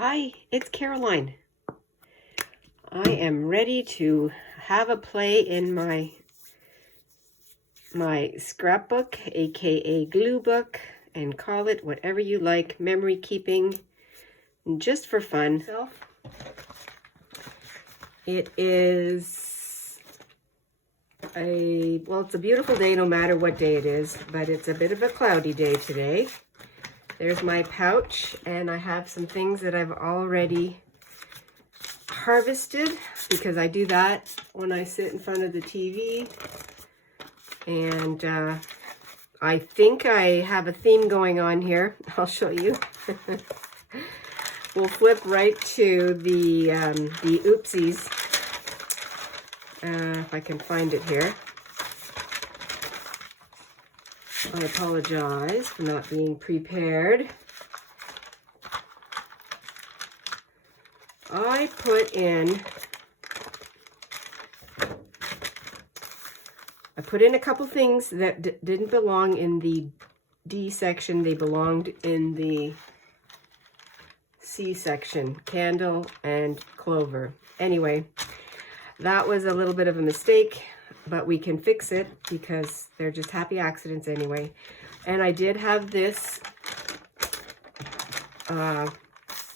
Hi, it's Caroline. I am ready to have a play in my scrapbook, aka glue book, and call it whatever you like, memory keeping, just for fun. It is it's a beautiful day no matter what day it is, but it's a bit of a cloudy day today. There's my pouch, and I have some things that I've already harvested because I do that when I sit in front of the TV. And I think I have a theme going on here. I'll show you. We'll flip right to the oopsies. If I can find it here. I apologize for not being prepared. I put in a couple things that didn't belong in the D section. They belonged in the C section, candle and clover. Anyway, that was a little bit of a mistake, but we can fix it because they're just happy accidents anyway. And I did have this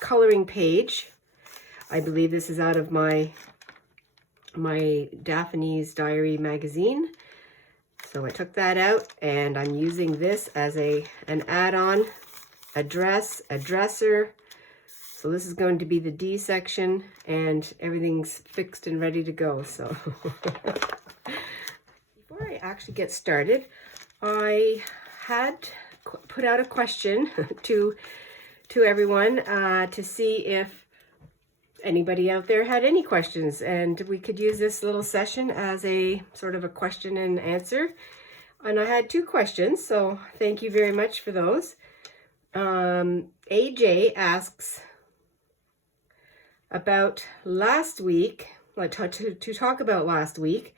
coloring page. I believe this is out of my Daphne's Diary magazine. So I took that out, and I'm using this as an add-on, a dresser. So this is going to be the D section, and everything's fixed and ready to go. So before I actually get started, I had put out a question to everyone to see if anybody out there had any questions, and we could use this little session as a sort of a question and answer. And I had two questions, so thank you very much for those. AJ asks about last week, like to talk about last week,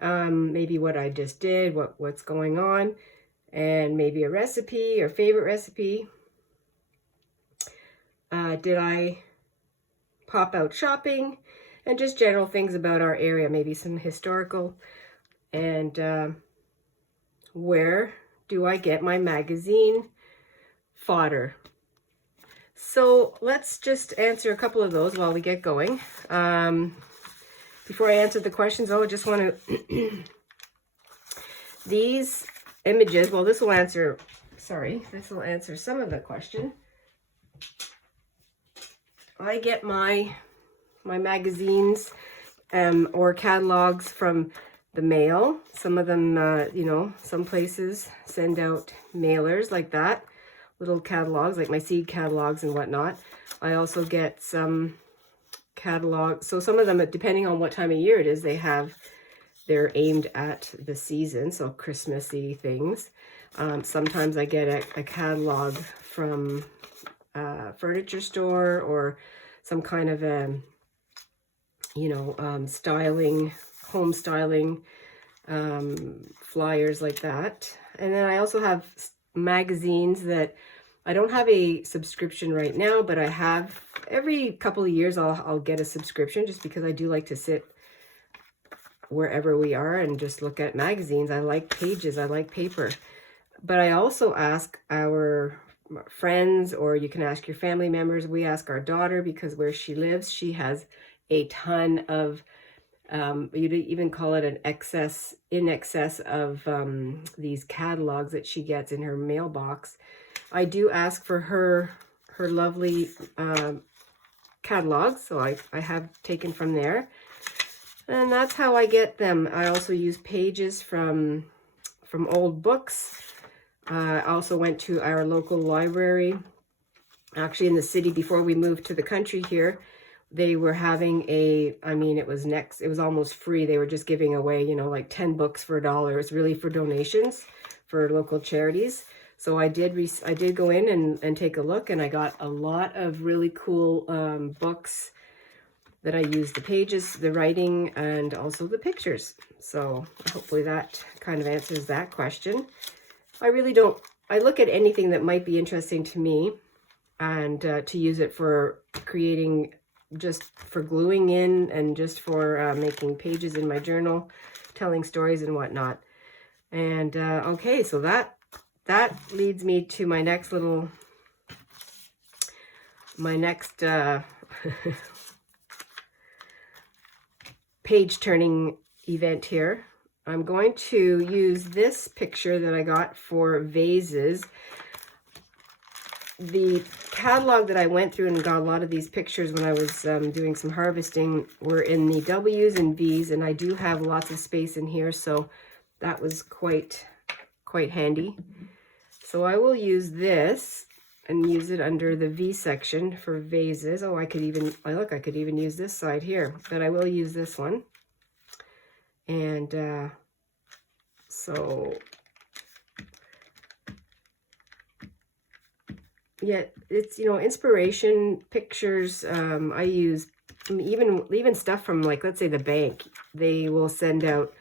maybe what I just did, what's going on, and maybe a recipe or favorite recipe. Did I pop out shopping, and just general things about our area, maybe some historical, and where do I get my magazine fodder? So let's just answer a couple of those while we get going. Before I answer the questions, I just want to these images, well, this will answer some of the question. I get my magazines or catalogs from the mail. Some of them, some places send out mailers like that, little catalogs, like my seed catalogs and whatnot. I also get some catalogs. So some of them, depending on what time of year it is, they're aimed at the season, so Christmassy things. Sometimes I get a catalog from furniture store or some kind of a home styling flyers like that. And then I also have magazines that I don't have a subscription right now, but I have every couple of years I'll get a subscription, just because I do like to sit wherever we are and just look at magazines. I like pages, I like paper. But I also ask our friends, or you can ask your family members. We ask our daughter, because where she lives, she has a ton of you'd even call it in excess of these catalogs that she gets in her mailbox. I do ask for her lovely catalogs, so I have taken from there, and that's how I get them. I also use pages from old books. I also went to our local library, actually in the city, before we moved to the country here. They were having it was almost free. They were just giving away, like 10 books for $1. It's really for donations for local charities. So I did go in and take a look, and I got a lot of really cool books that I use the pages, the writing, and also the pictures. So hopefully that kind of answers that question. I look at anything that might be interesting to me. and to use it for creating, just for gluing in, and just for making pages in my journal, telling stories and whatnot. And okay, so that leads me to my next page turning event here. I'm going to use this picture that I got for vases. The catalog that I went through and got a lot of these pictures when I was doing some harvesting were in the W's and V's, and I do have lots of space in here, so that was quite handy. So I will use this and use it under the V section for vases. Oh, I could even use this side here, but I will use this one. And so yeah, it's, you know, inspiration pictures. I use even stuff from, like, let's say the bank. They will send out,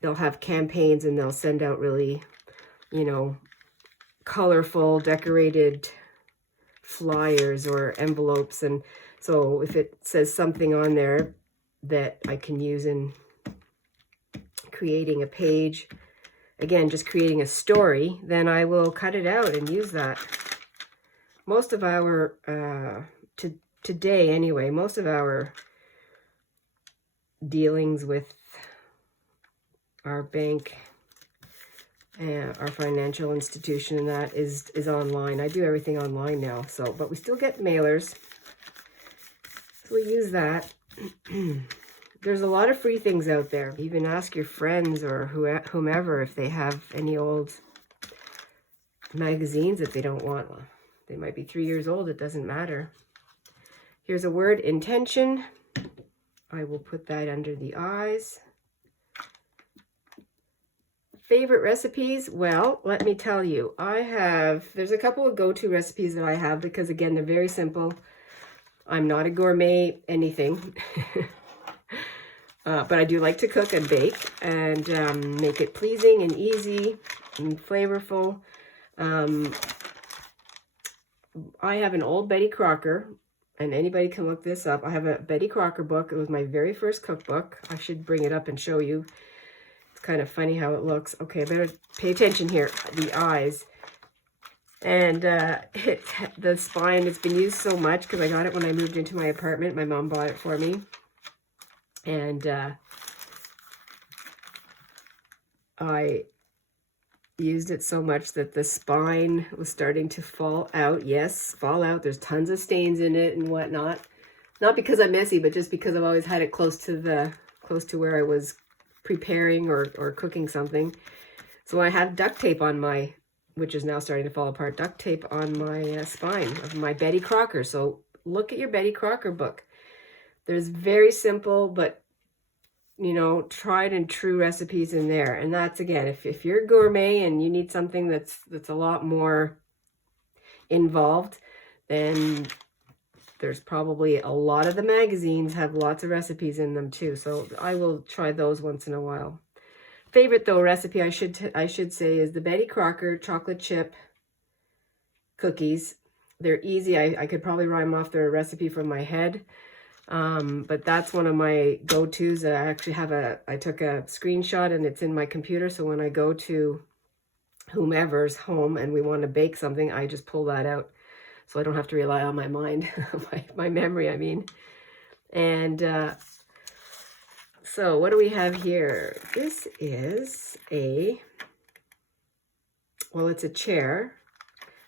they'll have campaigns and they'll send out really, you know, colorful decorated flyers or envelopes. And so if it says something on there that I can use in creating a page, again, just creating a story, then I will cut it out and use that. Most of our, today anyway, most of our dealings with our bank and our financial institution, and that is online. I do everything online now, so, but we still get mailers, so we use that. There's a lot of free things out there. Even ask your friends or whomever if they have any old magazines that they don't want. They might be 3 years old, it doesn't matter. Here's a word, intention. I will put that under the eyes. Favorite recipes? Well, let me tell you, there's a couple of go-to recipes that I have because, again, they're very simple. I'm not a gourmet anything. But I do like to cook and bake and make it pleasing and easy and flavorful. I have an old Betty Crocker, and anybody can look this up. I have a Betty Crocker book. It was my very first cookbook. I should bring it up and show you. It's kind of funny how it looks. Okay, I better pay attention here. The eyes. And the spine, it's been used so much because I got it when I moved into my apartment. My mom bought it for me. And I used it so much that the spine was starting to fall out. Yes, fall out. There's tons of stains in it and whatnot. Not because I'm messy, but just because I've always had it close to where I was preparing or cooking something. So I have duct tape on my, which is now starting to fall apart, duct tape on my spine of my Betty Crocker. So look at your Betty Crocker book. There's very simple, but, you know, tried and true recipes in there. And that's, again, if you're gourmet and you need something that's a lot more involved, then there's probably a lot of the magazines have lots of recipes in them too. So I will try those once in a while. Favorite, though, recipe I should say is the Betty Crocker chocolate chip cookies. They're easy. I could probably rhyme off their recipe from my head. But that's one of my go-tos. I actually I took a screenshot and it's in my computer. So when I go to whomever's home and we want to bake something, I just pull that out. So I don't have to rely on my mind, my memory, I mean. And so what do we have here? This is it's a chair.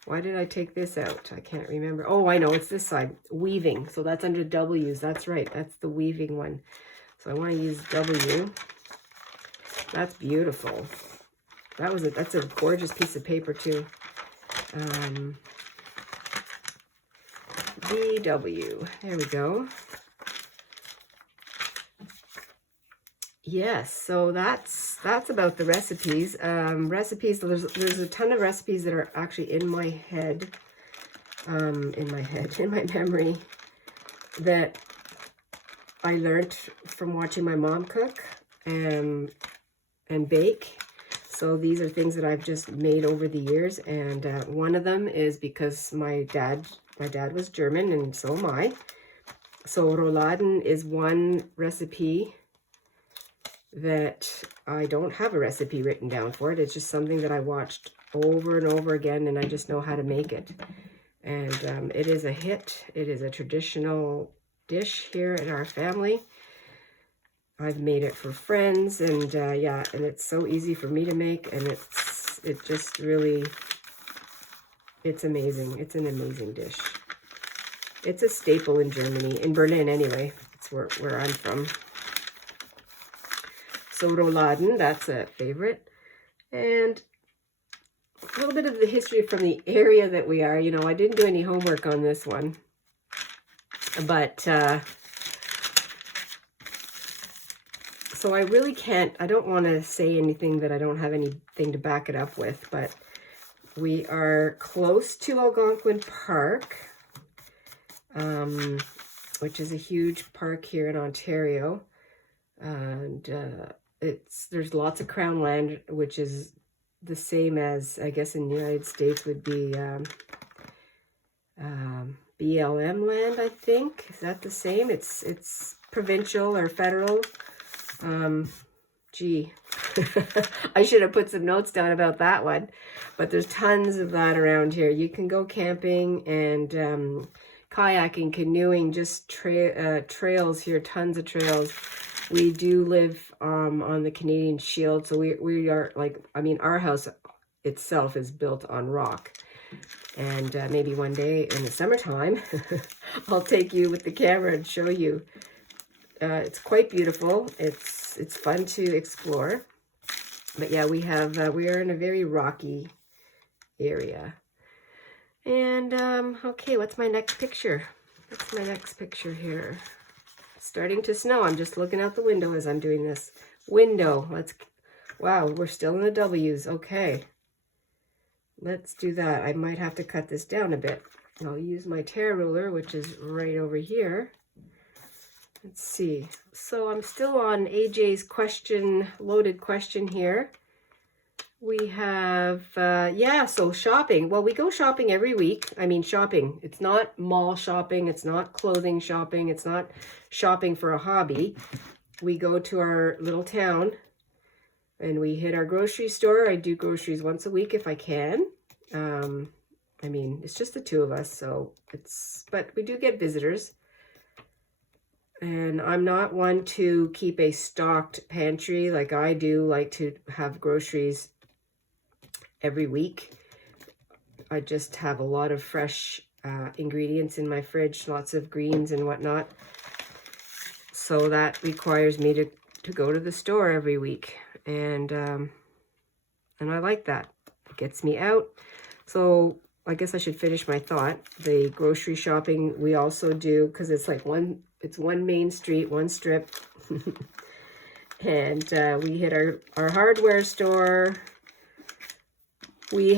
Why did I take this out? I can't remember. Oh, I know, it's this side, weaving. So that's under W's, that's right, that's the weaving one. So I want to use W. That's beautiful. That's a gorgeous piece of paper too. VW, there we go. Yes, so that's about the recipes. Recipes, there's a ton of recipes that are actually in my head, in my memory, that I learned from watching my mom cook and bake. So these are things that I've just made over the years, and one of them is because my dad was German, and so am I. So Rouladen is one recipe that I don't have a recipe written down for it. It's just something that I watched over and over again, and I just know how to make it. And it is a hit. It is a traditional dish here in our family. I've made it for friends, and yeah, and it's so easy for me to make, and it just really, it's amazing. It's an amazing dish. It's a staple in Germany, in Berlin anyway. It's where I'm from. So Rouladen, that's a favorite. And a little bit of the history from the area that we are. You know, I didn't do any homework on this one, but so I really can't, I don't want to say anything that I don't have anything to back it up with, but we are close to Algonquin Park, which is a huge park here in Ontario, and there's lots of Crown land, which is the same as, I guess, in the United States would be BLM land, I think. Is that the same? It's provincial or federal. Gee, I should have put some notes down about that one, but there's tons of that around here. You can go camping and kayaking, canoeing, just trails here, tons of trails. We do live on the Canadian Shield, so we are like, I mean, our house itself is built on rock. And maybe one day in the summertime, I'll take you with the camera and show you. It's quite beautiful. It's fun to explore. But yeah, we are in a very rocky area. And okay, what's my next picture? What's my next picture here? Starting to snow. I'm just looking out the window as I'm doing this. Window. Wow, we're still in the W's. Okay. Let's do that. I might have to cut this down a bit. I'll use my tear ruler, which is right over here. Let's see. So I'm still on AJ's loaded question here. We have, yeah, so shopping. Well, we go shopping every week. I mean, shopping. It's not mall shopping. It's not clothing shopping. It's not shopping for a hobby. We go to our little town and we hit our grocery store. I do groceries once a week if I can. I mean, it's just the two of us, so but we do get visitors. And I'm not one to keep a stocked pantry. Like I do like to have groceries every week. I just have a lot of fresh ingredients in my fridge, lots of greens and whatnot. So that requires me to go to the store every week. And I like that. It gets me out. So I guess I should finish my thought. The grocery shopping we also do, because it's like one main street, one strip. And we hit our hardware store. We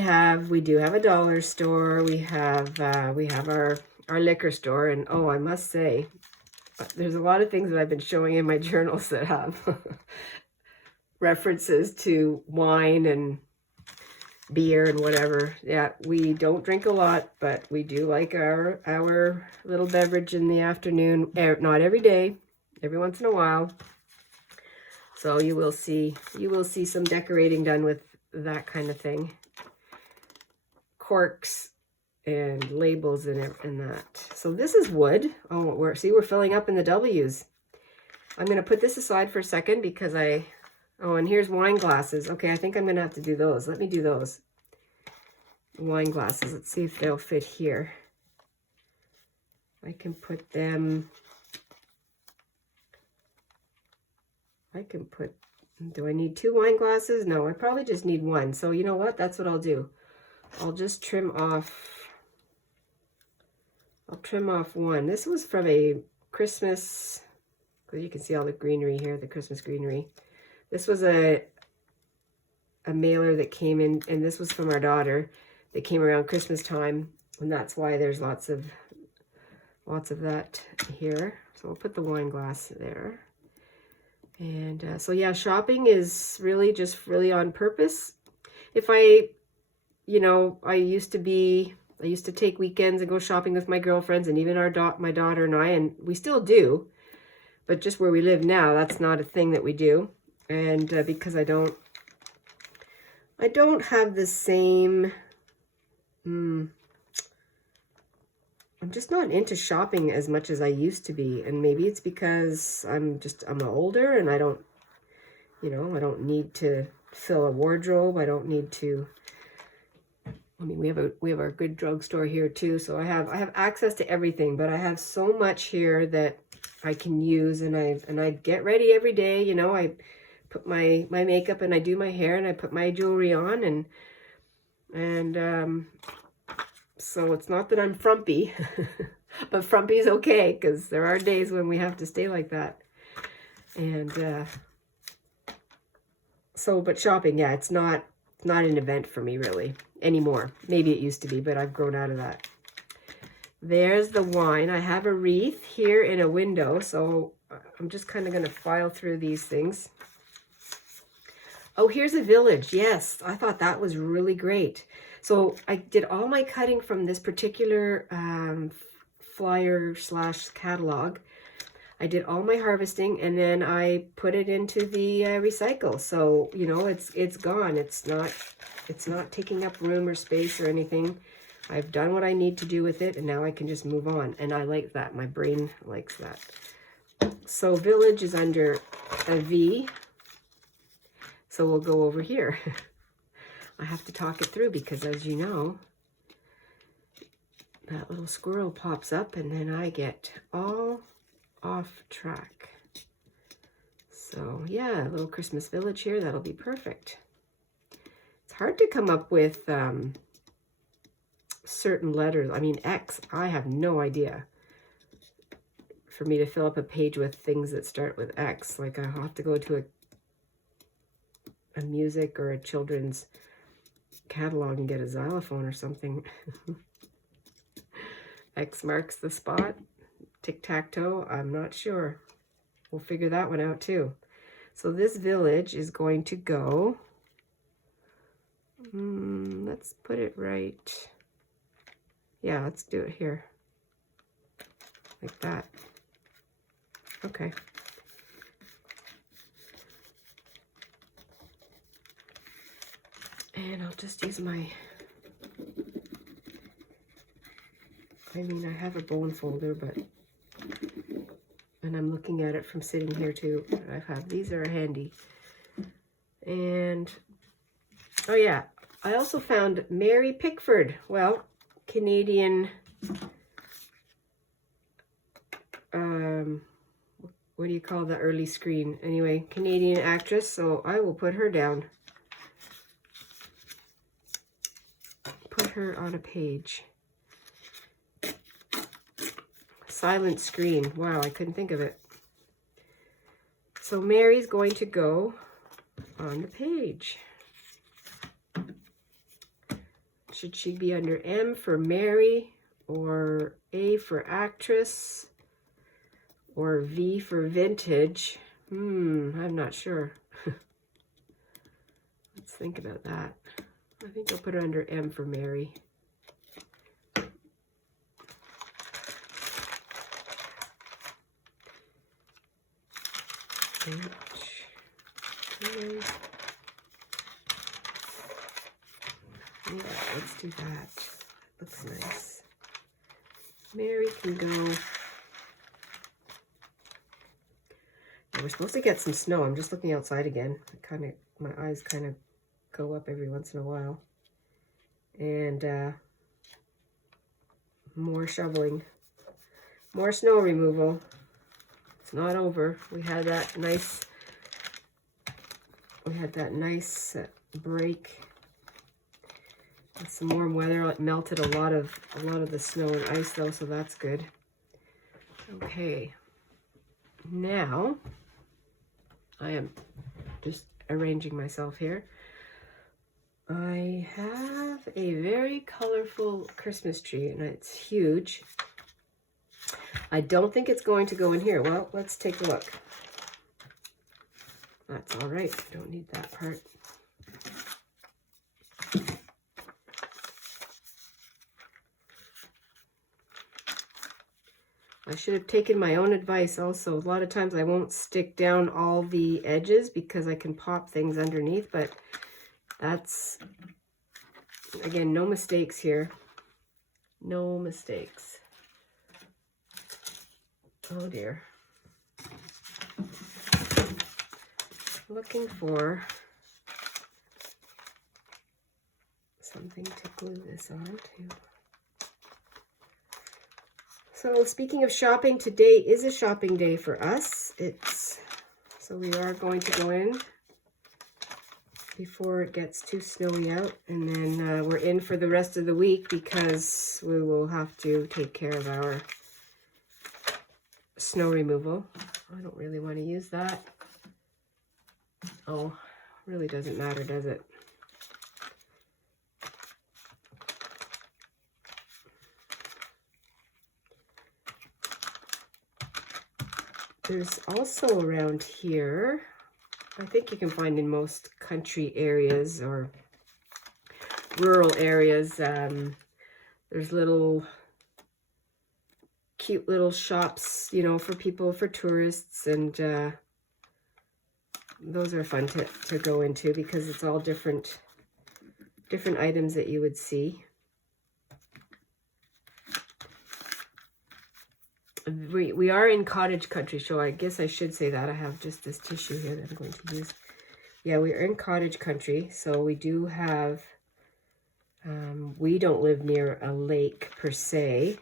do have a dollar store. We have our liquor store. And oh, I must say, there's a lot of things that I've been showing in my journals that have references to wine and beer and whatever. Yeah, we don't drink a lot, but we do like our little beverage in the afternoon. Not every day, every once in a while. So you will see some decorating done with that kind of thing. Corks and labels and that. So this is wood. Oh, we're filling up in the W's. I'm going to put this aside for a second because oh, and here's wine glasses. Okay, I think I'm going to have to do those. Let me do those. Wine glasses. Let's see if they'll fit here. I can put them... do I need 2 wine glasses? No, I probably just need 1. So you know what? That's what I'll do. I'll just trim off 1. This was from a Christmas, because you can see all the greenery here, the Christmas greenery. This was a mailer that came in, and this was from our daughter. That came around Christmas time, and that's why there's lots of that here. So we'll put the wine glass there. And so yeah, shopping is really just really on purpose. If I, you know, I used to take weekends and go shopping with my girlfriends, and even my daughter and I, and we still do, but just where we live now, that's not a thing that we do. And because I don't have the same, I'm just not into shopping as much as I used to be. And maybe it's because I'm older and I don't, you know, I don't need to fill a wardrobe. I don't need to, I mean, we have our good drugstore here too. So I have access to everything, but I have so much here that I can use, and I get ready every day. You know, I put my makeup and I do my hair and I put my jewelry on, and so it's not that I'm frumpy, but frumpy is okay, because there are days when we have to stay like that. And so, but shopping, yeah, it's not an event for me really anymore. Maybe it used to be, but I've grown out of that. There's the wine. I have a wreath here in a window, so I'm just kind of going to file through these things. Oh, here's a village. Yes, I thought that was really great. So I did all my cutting from this particular flyer / catalog. I did all my harvesting, and then I put it into the recycle. So, you know, it's gone. It's not taking up room or space or anything. I've done what I need to do with it, and now I can just move on. And I like that. My brain likes that. So village is under a V. So we'll go over here. I have to talk it through because, as you know, that little squirrel pops up and then I get all off track. So yeah, a little Christmas village here. That'll be perfect. It's hard to come up with certain letters. I mean, X, I have no idea. For me to fill up a page with things that start with X, like I'll have to go to a music or a children's catalog and get a xylophone or something. X marks the spot. Tic-tac-toe, I'm not sure. We'll figure that one out too. So this village is going to go, let's put it right. Yeah, let's do it here. Like that. Okay. And I'll just use my, I mean, I have a bone folder, but, and I'm looking at it from sitting here too. These are handy. And, oh yeah, I also found Mary Pickford. Well, Canadian, what do you call the early screen? Anyway, Canadian actress, so I will put her down. Put her on a page. Silent screen. Wow, I couldn't think of it. So Mary's going to go on the page. Should she be under M for Mary, or A for actress, or V for vintage? I'm not sure. Let's think about that. I think I'll put her under M for Mary. Yeah, let's do that. Looks nice. Mary can go. Yeah, we're supposed to get some snow. I'm just looking outside again. My eyes kind of go up every once in a while. And more shoveling. More snow removal. It's not over. We had that nice break. With some warm weather. It melted a lot of the snow and ice though, so that's good. Okay. Now I am just arranging myself here. I have a very colorful Christmas tree, and it's huge. I don't think it's going to go in here. Well, let's take a look. that's all right. I don't need that part. I should have taken my own advice also. A lot of times I won't stick down all the edges because I can pop things underneath, but that's, again, no mistakes here. No mistakes. Oh dear. Looking for something to glue this on to. So speaking of shopping, today is a shopping day for us. So we are going to go in before it gets too snowy out, and then we're in for the rest of the week because we will have to take care of our snow removal. I don't really want to use that. Oh, really doesn't matter, does it? There's also around here, I think you can find in most country areas or rural areas, there's little cute little shops, you know, for people, for tourists, and those are fun to go into because it's all different items that you would see. We are in cottage country, so I guess I should say that. I have just this tissue here that I'm going to use. Yeah, we are in cottage country, so we do have, we don't live near a lake per se,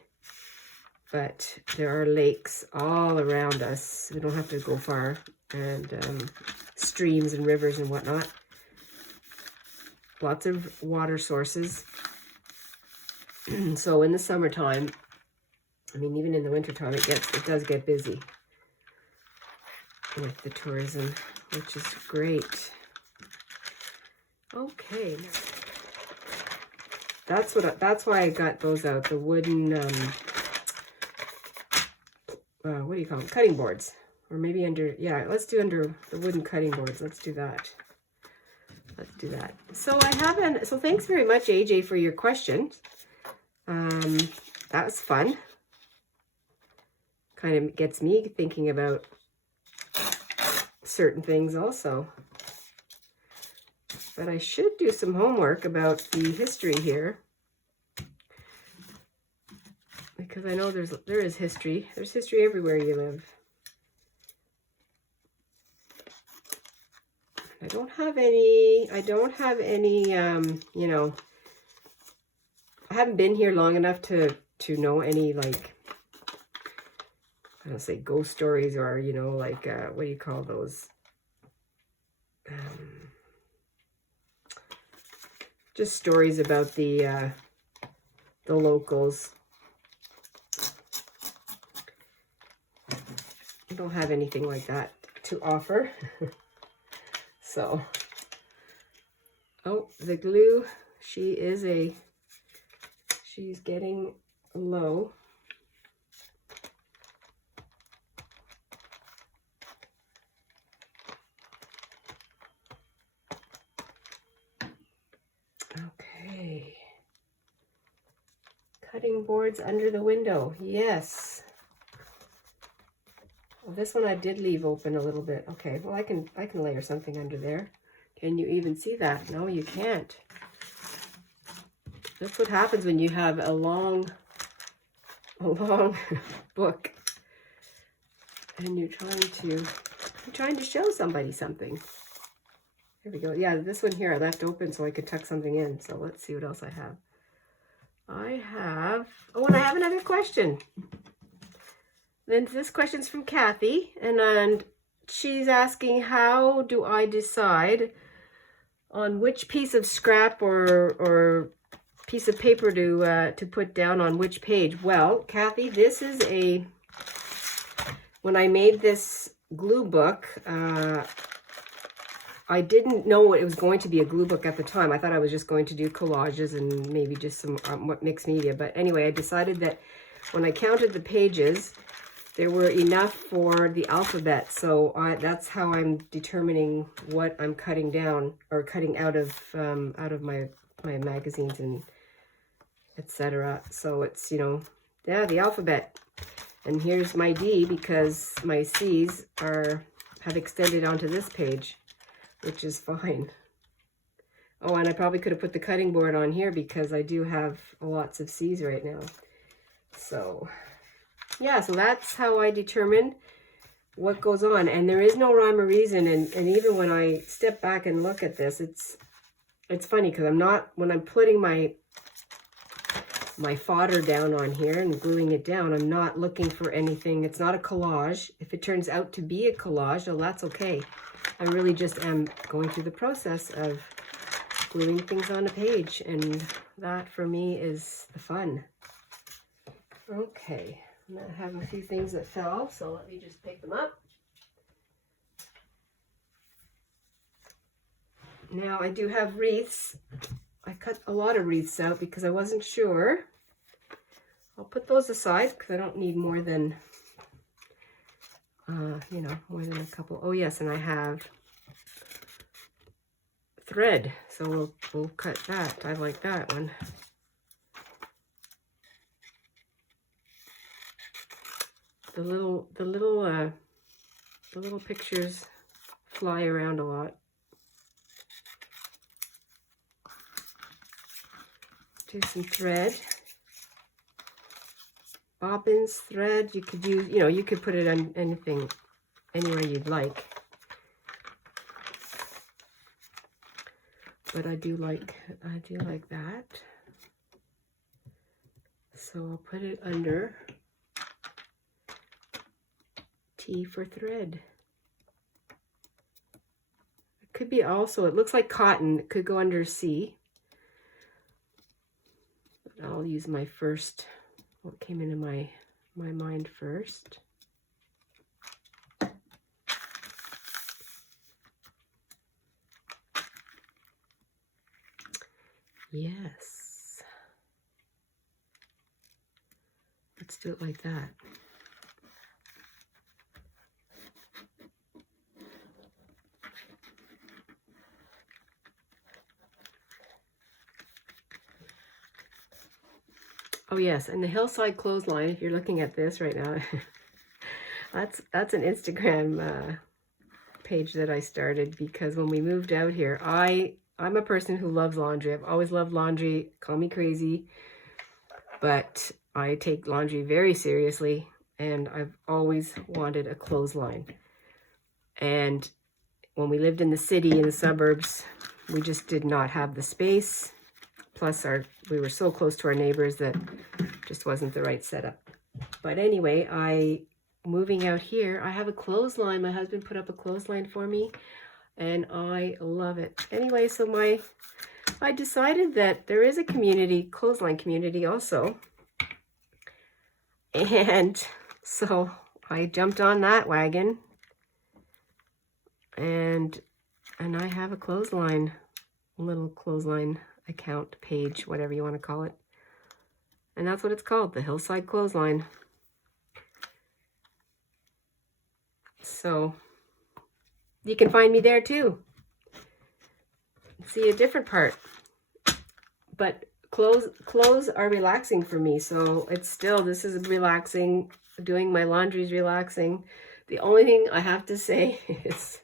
but there are lakes all around us. We don't have to go far, and streams and rivers and whatnot. Lots of water sources. So in the summertime, I mean, even in the wintertime, it does get busy with the tourism, which is great. Okay, that's why I got those out. The wooden, what do you call them? Cutting boards, or maybe under. Yeah, let's do under the wooden cutting boards. Let's do that. Let's do that. So So thanks very much, AJ, for your question. That was fun. Kind of gets me thinking about certain things also. But I should do some homework about the history here, because I know there is history. There's history everywhere you live. I don't have any, you know, I haven't been here long enough to know any, like, I don't say ghost stories, or, you know, like, what do you call those? Just stories about the locals. I don't have anything like that to offer. So, oh, the glue, she's getting low. Okay. Cutting boards under the window. Yes. Well, this one I did leave open a little bit. Okay, well, I can layer something under there. Can you even see that? No, you can't. That's what happens when you have a long book and you're trying to show somebody something. Here we go. Yeah, this one here I left open so I could tuck something in. So let's see what else I have. Oh, and I have another question. Then this question's from Kathy, and she's asking, how do I decide on which piece of scrap or piece of paper to put down on which page? Well, Kathy, this is when I made this glue book, I didn't know it was going to be a glue book at the time. I thought I was just going to do collages and maybe just some mixed media. But anyway, I decided that when I counted the pages, there were enough for the alphabet. So that's how I'm determining what I'm cutting down or cutting out of my magazines and etc. So it's, you know, yeah, the alphabet. And here's my D because my C's have extended onto this page, which is fine. Oh, and I probably could have put the cutting board on here because I do have lots of C's right now. So, yeah, so that's how I determine what goes on. And there is no rhyme or reason. And even when I step back and look at this, it's funny because when I'm putting my fodder down on here and gluing it down, I'm not looking for anything. It's not a collage. If it turns out to be a collage, well, that's okay. I really just am going through the process of gluing things on a page, and that for me is the fun. Okay, I have a few things that fell, so let me just pick them up. Now I do have wreaths. I cut a lot of wreaths out because I wasn't sure. I'll put those aside because I don't need more than, you know, more than a couple. Oh yes, and I have thread, so we'll cut that. I like that one. The little pictures fly around a lot. Do some thread. Bobbins, thread, you could use, you know, you could put it on anything, anywhere you'd like. But I do like that. So I'll put it under T for thread. It could be also, it looks like cotton, it could go under C. But I'll use my first, what came into my mind first. Yes. Let's do it like that. Oh yes, and the Hillside Clothesline, if you're looking at this right now, that's an Instagram page that I started because when we moved out here, I'm a person who loves laundry. I've always loved laundry. Call me crazy, but I take laundry very seriously, and I've always wanted a clothesline. And when we lived in the city, in the suburbs, we just did not have the space. Plus, we were so close to our neighbors that just wasn't the right setup. But anyway, moving out here, I have a clothesline. My husband put up a clothesline for me, and I love it. Anyway, so I decided that there is a community, clothesline community also. And so I jumped on that wagon, and I have a clothesline, little clothesline account page, whatever you want to call it. And that's what it's called, the Hillside Clothesline. So you can find me there too. See a different part. But clothes are relaxing for me. So it's still, this is relaxing. Doing my laundry is relaxing. The only thing I have to say is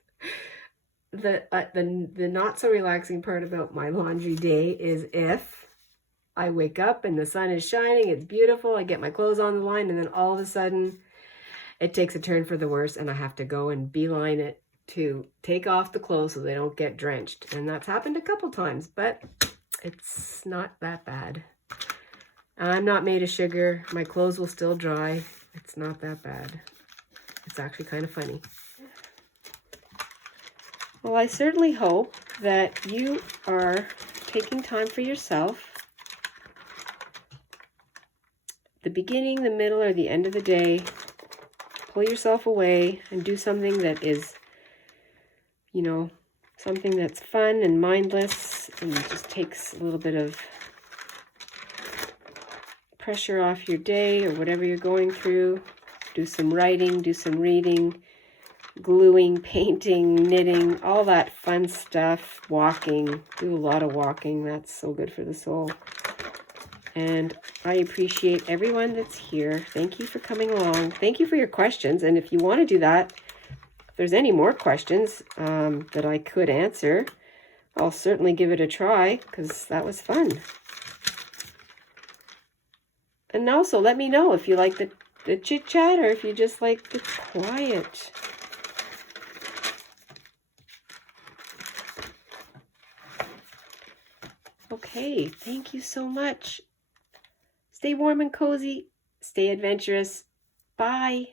the not so relaxing part about my laundry day is if I wake up and the sun is shining, it's beautiful, I get my clothes on the line, and then all of a sudden it takes a turn for the worse and I have to go and beeline it to take off the clothes so they don't get drenched. And that's happened a couple times, but it's not that bad. I'm not made of sugar. My clothes will still dry. It's not that bad. It's actually kind of funny. Well, I certainly hope that you are taking time for yourself. The beginning, the middle, or the end of the day, pull yourself away and do something that is, you know, something that's fun and mindless and just takes a little bit of pressure off your day or whatever you're going through. do some writing, do some reading, gluing, painting, knitting, all that fun stuff, walking, do a lot of walking. That's so good for the soul. And I appreciate everyone that's here. Thank you for coming along. Thank you for your questions. And if you want to do that, if there's any more questions that I could answer, I'll certainly give it a try because that was fun. And also let me know if you like the chit chat or if you just like the quiet. Okay, thank you so much. Stay warm and cozy. Stay adventurous. Bye.